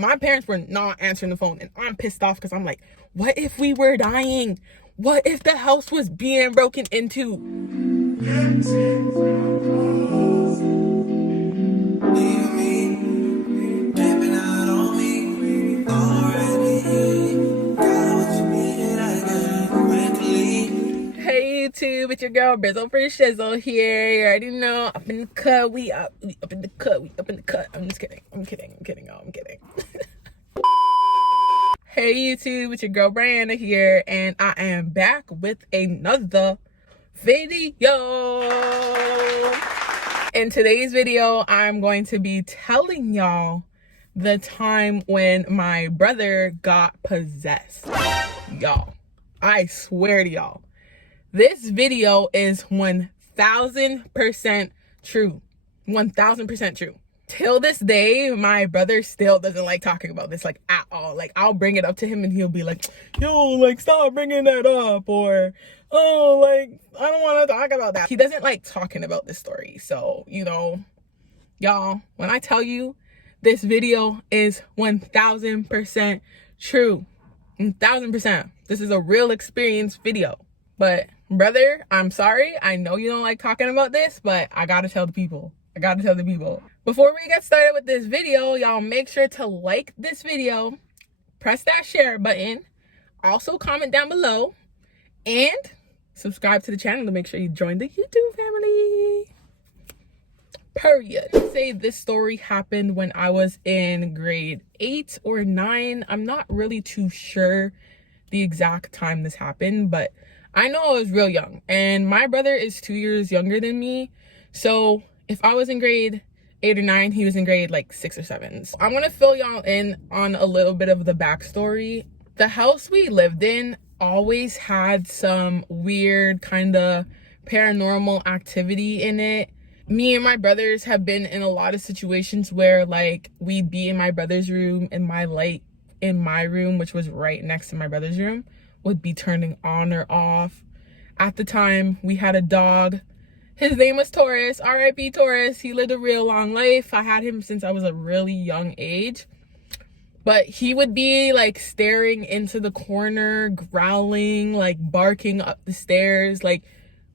My parents were not answering the phone, and I'm pissed off because I'm like, what if we were dying? What if the house was being broken into? Hey YouTube, it's your girl Brizzle for Shizzle here. You already know, up in the cut, we up in the cut, we up in the cut. I'm just kidding, I'm kidding. Hey YouTube, it's your girl Brianna here, and I am back with another video. In today's video, I'm going to be telling y'all the time when my brother got possessed. Y'all, I swear to y'all, this video is 1000% true. 1000% true. Till this day, my brother still doesn't like talking about this, like, at all. Like, I'll bring it up to him and he'll be like, yo, like, stop bringing that up, or, oh, like, I don't want to talk about that. He doesn't like talking about this story. So, you know, y'all, when I tell you this video is 1000% true, 1000%, this is a real experience video. But brother, I'm sorry, I know you don't like talking about this, but I gotta tell the people. Before we get started with this video, y'all make sure to like this video, press that share button, also comment down below, and subscribe to the channel to make sure you join the YouTube family. Period. I'd say this story happened when I was in grade 8 or 9. I'm not really too sure the exact time this happened, but I know I was real young, and my brother is 2 years younger than me. So if I was in grade 8 or 9, he was in grade like 6 or 7. So I'm gonna fill y'all in on a little bit of the backstory. The house we lived in always had some weird kind of paranormal activity in it. Me and my brothers have been in a lot of situations where, like, we'd be in my brother's room and my light in my room, which was right next to my brother's room, would be turning on or off. At the time, we had a dog. His name was Taurus, R.I.P. Taurus. He lived a real long life. I had him since I was a really young age. But he would be like staring into the corner, growling, like barking up the stairs, like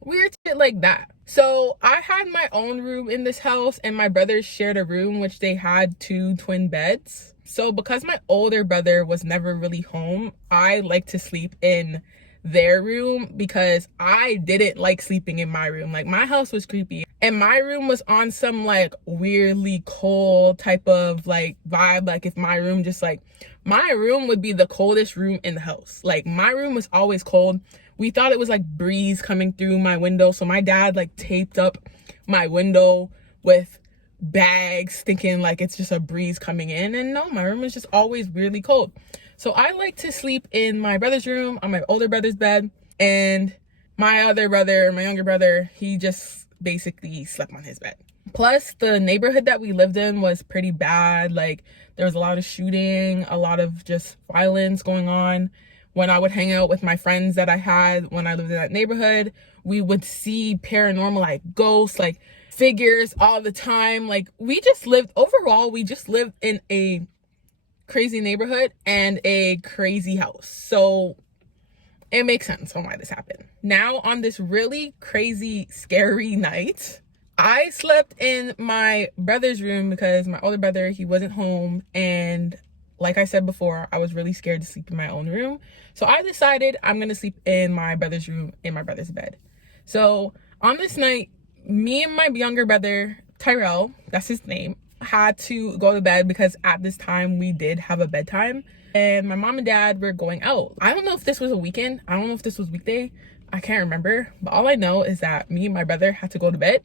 weird shit like that. So I had my own room in this house, and my brothers shared a room, which they had 2 twin beds. So because my older brother was never really home, I like to sleep in their room because I didn't like sleeping in my room. Like, my house was creepy, and my room was on some like weirdly cold type of like vibe. Like, if my room just like, my room would be the coldest room in the house. Like, my room was always cold. We thought it was like breeze coming through my window, so my dad like taped up my window with bags thinking like it's just a breeze coming in, and no, my room was just always weirdly cold. So I like to sleep in my brother's room on my older brother's bed, and my other brother, my younger brother, he just basically slept on his bed. Plus, the neighborhood that we lived in was pretty bad. Like, there was a lot of shooting, a lot of just violence going on. When I would hang out with my friends that I had when I lived in that neighborhood, we would see paranormal, like ghosts, like figures all the time. Like, we just lived in a crazy neighborhood and a crazy house. So it makes sense on why this happened. Now, on this really crazy, scary night, I slept in my brother's room because my older brother, he wasn't home, and like I said before, I was really scared to sleep in my own room. So I decided I'm gonna sleep in my brother's room, in my brother's bed. So on this night, me and my younger brother, Tyrell, that's his name, had to go to bed because at this time we did have a bedtime, and my mom and dad were going out. I don't know if this was a weekend. I don't know if this was weekday. I can't remember. But all I know is that me and my brother had to go to bed,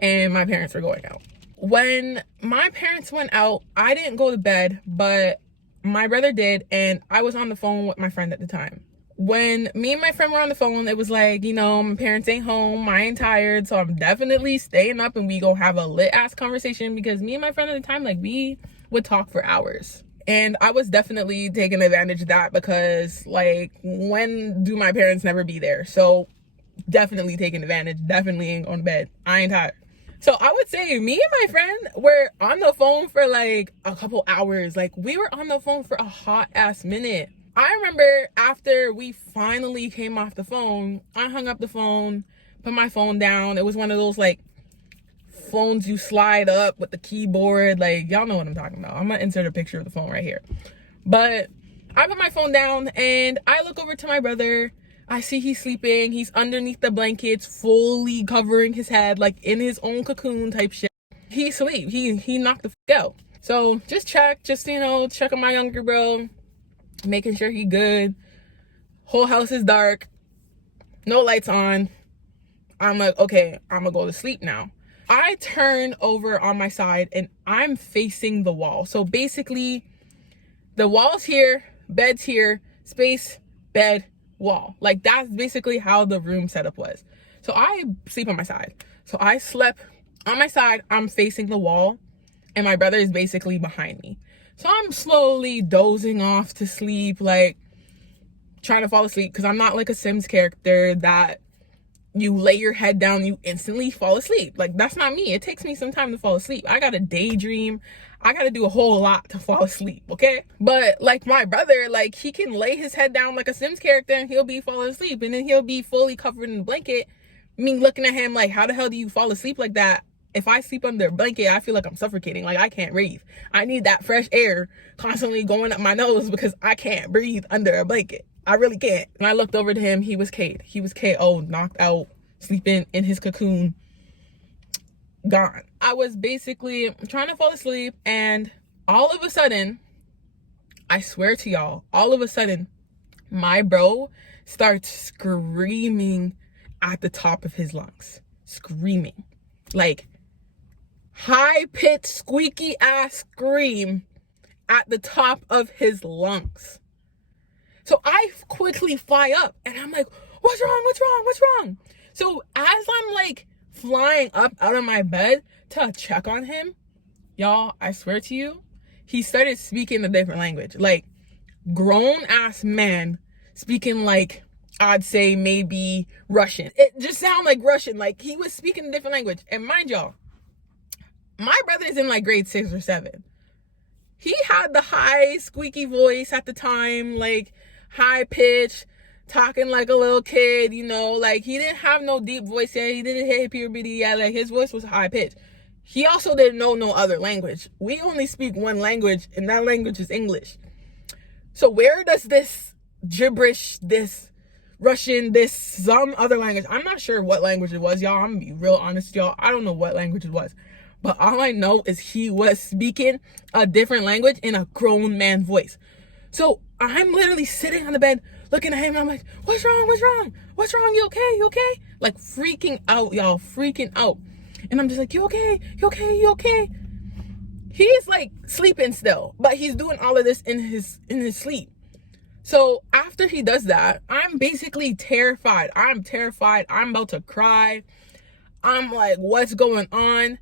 and my parents were going out. When my parents went out, I didn't go to bed, but my brother did, and I was on the phone with my friend at the time. When me and my friend were on the phone, it was like, you know, my parents ain't home, I ain't tired, so I'm definitely staying up and we gonna have a lit ass conversation, because me and my friend at the time, like, we would talk for hours. And I was definitely taking advantage of that because, like, when do my parents never be there? So definitely taking advantage, definitely ain't going to bed. I ain't tired. So I would say me and my friend were on the phone for like a couple hours. Like we were on the phone for a hot ass minute. I remember after we finally came off the phone, I hung up the phone, put my phone down. It was one of those like phones you slide up with the keyboard. Like y'all know what I'm talking about. I'm gonna insert a picture of the phone right here. But I put my phone down and I look over to my brother. I see he's sleeping. He's underneath the blankets, fully covering his head, like in his own cocoon type shit. He sleep. He knocked the fuck out. So just check, check on my younger bro, making sure he good. Whole house is dark, no lights on. I'm like, okay, I'm gonna go to sleep now. I turn over on my side and I'm facing the wall. So basically, the wall's here, bed's here, space, bed, wall. Like that's basically how the room setup was. So I sleep on my side. So I slept on my side, I'm facing the wall, and my brother is basically behind me. So I'm slowly dozing off to sleep, like trying to fall asleep, because I'm not like a Sims character that you lay your head down, you instantly fall asleep. Like that's not me. It takes me some time to fall asleep. I gotta daydream. I gotta do a whole lot to fall asleep, okay? But like my brother, like he can lay his head down like a Sims character and he'll be falling asleep, and then he'll be fully covered in a blanket. Me looking at him like, how the hell do you fall asleep like that? If I sleep under a blanket, I feel like I'm suffocating. Like I can't breathe. I need that fresh air constantly going up my nose because I can't breathe under a blanket. I really can't. When I looked over to him, he was K'd. He was KO, knocked out, sleeping in his cocoon, gone. I was basically trying to fall asleep, and all of a sudden, I swear to y'all, all of a sudden, my bro starts screaming at the top of his lungs. Screaming. Like, high-pitched, squeaky-ass scream at the top of his lungs. So I quickly fly up, and I'm like, what's wrong? What's wrong? What's wrong? So as I'm like flying up out of my bed to check on him, y'all, I swear to you, he started speaking a different language. Like grown ass man speaking like, I'd say maybe Russian. It just sounded like Russian. Like he was speaking a different language. And mind y'all, my brother's in like grade 6 or 7. He had the high squeaky voice at the time, like high pitch, talking like a little kid, like he didn't have no deep voice yet. He didn't hit puberty yet. Like his voice was high pitched. He also didn't know no other language. We only speak one language, and that language is English. So where does this gibberish, this Russian, this some other language, I'm not sure what language it was, y'all. I'm gonna be real honest, y'all. I don't know what language it was. But all I know is he was speaking a different language in a grown man voice. So I'm literally sitting on the bed looking at him, and I'm like, what's wrong? What's wrong? What's wrong? You okay? You okay? Like freaking out, y'all, freaking out. And I'm just like, you okay? You okay? You okay? He's like sleeping still, but he's doing all of this in his sleep. So after he does that, I'm basically terrified. I'm terrified. I'm about to cry. I'm like, what's going on?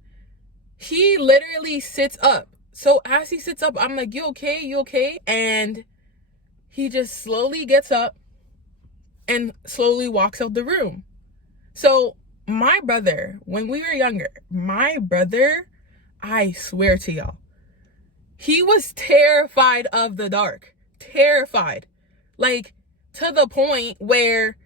He literally sits up. So as he sits up, I'm like, you okay? You okay? And he just slowly gets up and slowly walks out the room. So my brother, when we were younger, I swear to y'all, he was terrified of the dark. Terrified. Like, to the point where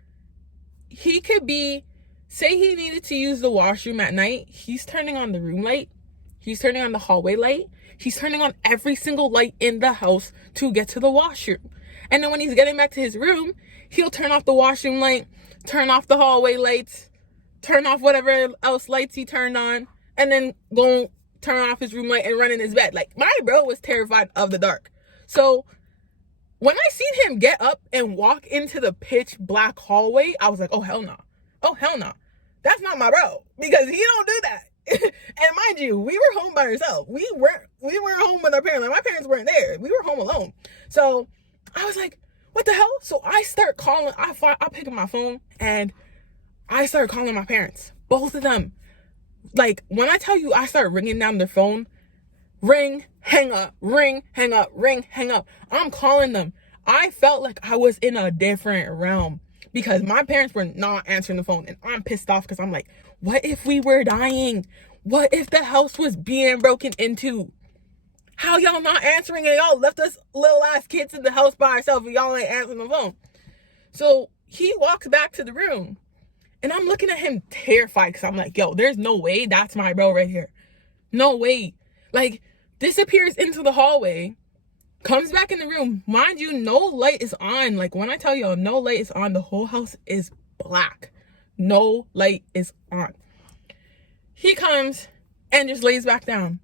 he could be, say he needed to use the washroom at night, he's turning on the room light, he's turning on the hallway light, he's turning on every single light in the house to get to the washroom. And then when he's getting back to his room, he'll turn off the washroom light, turn off the hallway lights, turn off whatever else lights he turned on, and then go turn off his room light and run in his bed. Like, my bro was terrified of the dark. So when I seen him get up and walk into the pitch black hallway, I was like, oh, hell no. Oh, hell no. That's not my bro, because he don't do that. And mind you, we were home by ourselves. We weren't home with our parents. Like, my parents weren't there. We were home alone. So I was like, what the hell? So I start calling. I pick up my phone and I start calling my parents. Both of them. Like, when I tell you I start ringing down their phone, ring, hang up, ring, hang up, ring, hang up. I'm calling them. I felt like I was in a different realm because my parents were not answering the phone, and I'm pissed off because I'm like, what if we were dying? What if the house was being broken into? How y'all not answering and y'all left us little ass kids in the house by ourselves and y'all ain't answering the phone? So he walks back to the room and I'm looking at him terrified because I'm like, yo, there's no way that's my bro right here. No way. Like, disappears into the hallway, comes back in the room. Mind you, no light is on. Like, when I tell y'all no light is on, the whole house is black. No light is on. He comes and just lays back down.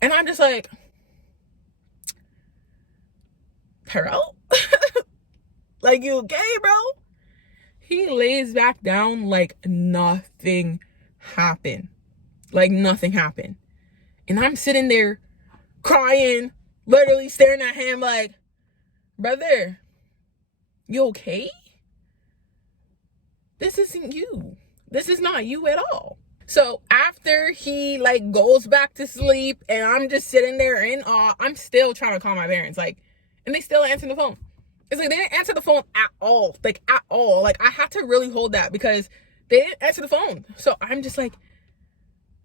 And I'm just like, Terrell? Like, you okay, bro? He lays back down like nothing happened. Like nothing happened. And I'm sitting there crying, literally staring at him like, brother, you okay? This isn't you. This is not you at all. So after he like goes back to sleep and I'm just sitting there in awe, I'm still trying to call my parents, like, and they still answer the phone. It's like they didn't answer the phone at all. Like at all. Like I had to really hold that because they didn't answer the phone. So I'm just like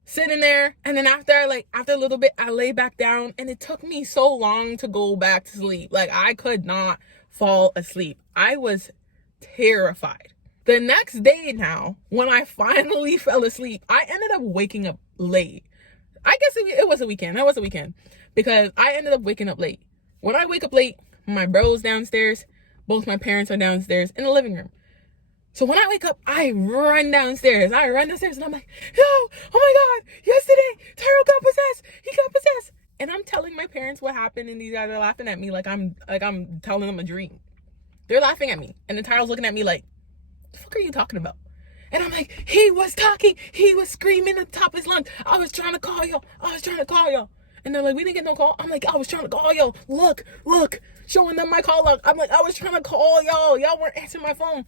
sitting there, and then after a little bit I lay back down, and it took me so long to go back to sleep. Like I could not fall asleep. I was terrified. The next day now, when I finally fell asleep, I ended up waking up late. I guess it was a weekend. That was a weekend because I ended up waking up late. When I wake up late, my bro's downstairs, both my parents are downstairs in the living room. So when I wake up, I run downstairs. And I'm like, yo, oh my God, yesterday, Tyrell got possessed. He got possessed. And I'm telling my parents what happened, and these guys are laughing at me like I'm telling them a dream. They're laughing at me. And then Tyrell's looking at me like, the fuck are you talking about? And I'm like, he was talking. He was screaming at the top of his lungs. I was trying to call y'all. And they're like, we didn't get no call. I'm like, I was trying to call y'all. Look, showing them my call log. I'm like, I was trying to call y'all. Y'all weren't answering my phone.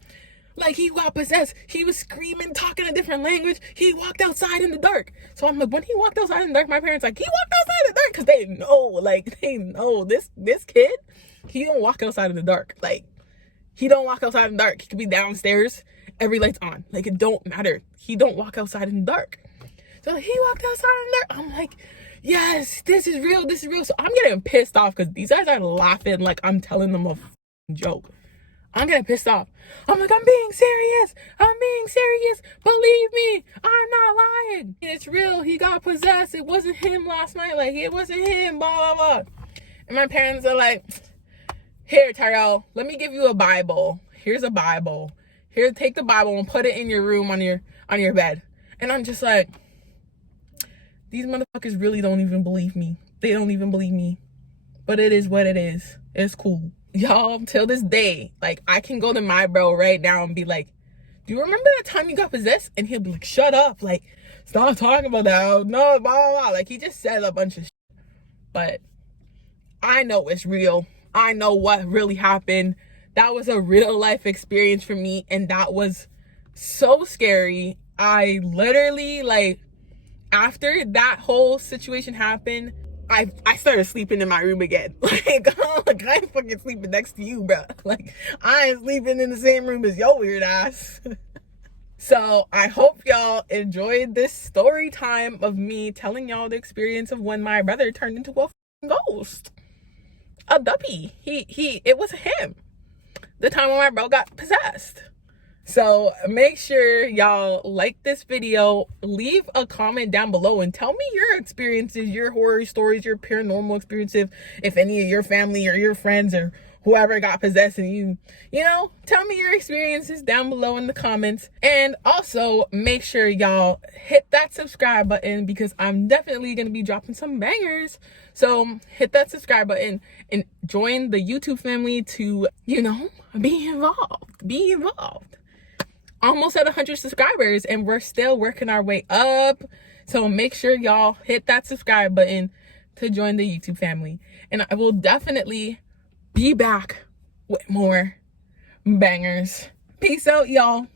Like, he got possessed. He was screaming, talking a different language. He walked outside in the dark. So I'm like, when he walked outside in the dark, my parents like, he walked outside in the dark. Because they know this kid, he don't walk outside in the dark. Like, he don't walk outside in the dark. He could be downstairs. Every light's on. Like, it don't matter. He don't walk outside in the dark. So like, he walked outside in the dark. I'm like, yes, this is real. So I'm getting pissed off because these guys are laughing like I'm telling them a joke. I'm getting pissed off. I'm like, I'm being serious. Believe me, I'm not lying. It's real. He got possessed. It wasn't him last night. Like, it wasn't him, blah, blah, blah. And my parents are like, here, Tyrell, let me give you a Bible. Here's a Bible. Here, take the Bible and put it in your room on your bed. And I'm just like, these motherfuckers really don't even believe me. They don't even believe me. But it is what it is. It's cool. Y'all, till this day, like, I can go to my bro right now and be like, do you remember that time you got possessed? And he'll be like, shut up. Like, stop talking about that. No, blah, blah, blah. Like, he just said a bunch of shit. But I know it's real. I know what really happened. That was a real life experience for me. And that was so scary. I literally, like, after that whole situation happened, I started sleeping in my room again. Like, I ain't fucking sleeping next to you, bro. Like, I ain't sleeping in the same room as your weird ass. So I hope y'all enjoyed this story time of me telling y'all the experience of when my brother turned into a ghost. A duppy. It was him. The time when my bro got possessed. So make sure y'all like this video, leave a comment down below and tell me your experiences, your horror stories, your paranormal experiences, if any of your family or your friends or whoever got possessed, and you know, tell me your experiences down below in the comments. And also make sure y'all hit that subscribe button because I'm definitely going to be dropping some bangers. So hit that subscribe button and join the YouTube family to, you know, be involved. Almost at 100 subscribers and we're still working our way up. So make sure y'all hit that subscribe button to join the YouTube family. And I will definitely be back with more bangers. Peace out, y'all.